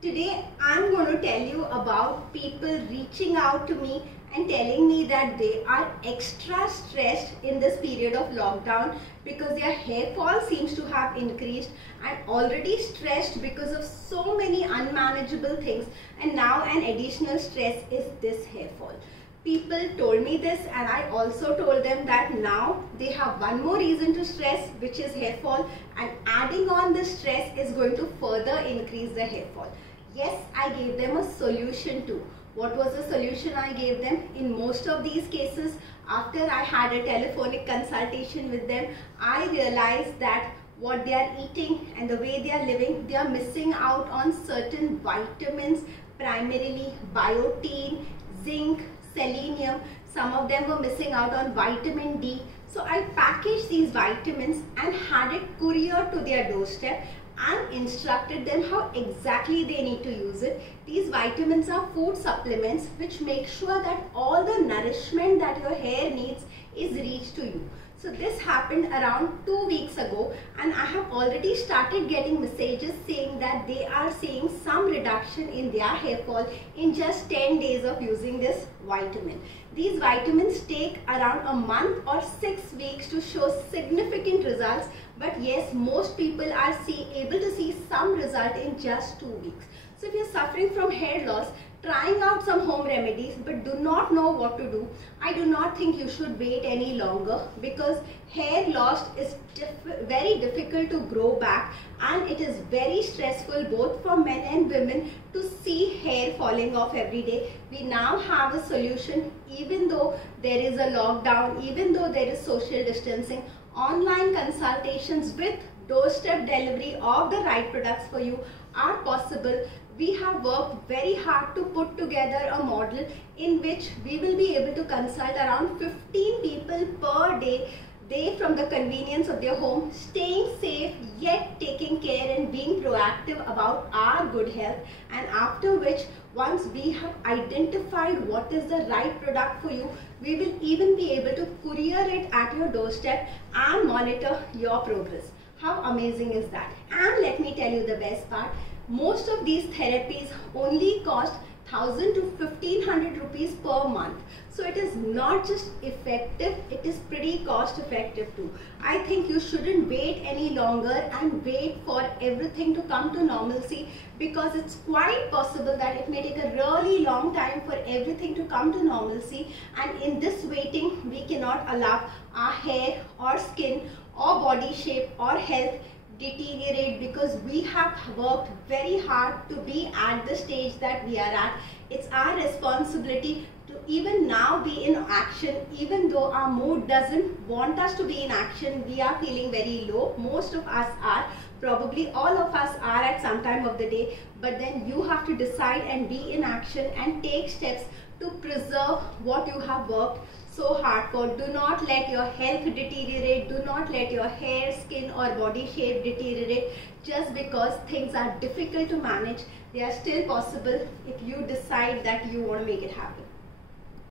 Today I'm going to tell you about people reaching out to me and telling me that they are extra stressed in this period of lockdown because their hair fall seems to have increased and already stressed because of so many unmanageable things, and now an additional stress is this hair fall. People told me this and I also told them that now they have one more reason to stress, which is hair fall, and adding on the stress is going to further increase the hair fall. Yes, I gave them a solution too. What was the solution I gave them? In most of these cases, after I had a telephonic consultation with them, I realized that what they are eating and the way they are living, they are missing out on certain vitamins, primarily biotin, zinc, selenium. Some of them were missing out on vitamin D. So I packaged these vitamins and had it couriered to their doorstep and instructed them how exactly they need to use it. These vitamins are food supplements which make sure that all the nourishment that your hair needs is reached to you. So this happened around 2 weeks ago, and I have already started getting messages saying that they are seeing some reduction in their hair fall in just 10 days of using this vitamin. These vitamins take around a month or 6 weeks to show significant results, but yes, most people are able to see some result in just 2 weeks. So if you are suffering from hair loss, trying out some home remedies but do not know what to do, I do not think you should wait any longer, because hair loss is very difficult to grow back, and it is very stressful both for men and women to see hair falling off every day. We now have a solution. Even though there is a lockdown, even though there is social distancing, online consultations with doorstep delivery of the right products for you are possible. We have worked very hard to put together a model in which we will be able to consult around 15 people per day, they from the convenience of their home, staying safe yet taking care and being proactive about our good health. And after which, once we have identified what is the right product for you, we will even be able to courier it at your doorstep and monitor your progress. How amazing is that? And let me tell you the best part. Most of these therapies only cost 1000 to 1500 rupees per month. So it is not just effective, it is pretty cost effective too. I think you shouldn't wait any longer and wait for everything to come to normalcy, because it's quite possible that it may take a really long time for everything to come to normalcy, and in this waiting we cannot allow our hair or skin or body shape or health deteriorate, because we have worked very hard to be at the stage that we are at. It's our responsibility to even now be in action, even though our mood doesn't want us to be in action. We are feeling very low. Most of us are, probably all of us are at some time of the day, but then you have to decide and be in action and take steps to preserve what you have worked so hard for. Do not let your health deteriorate. Do not let your hair, skin or body shape deteriorate just because things are difficult to manage. They are still possible if you decide that you want to make it happen.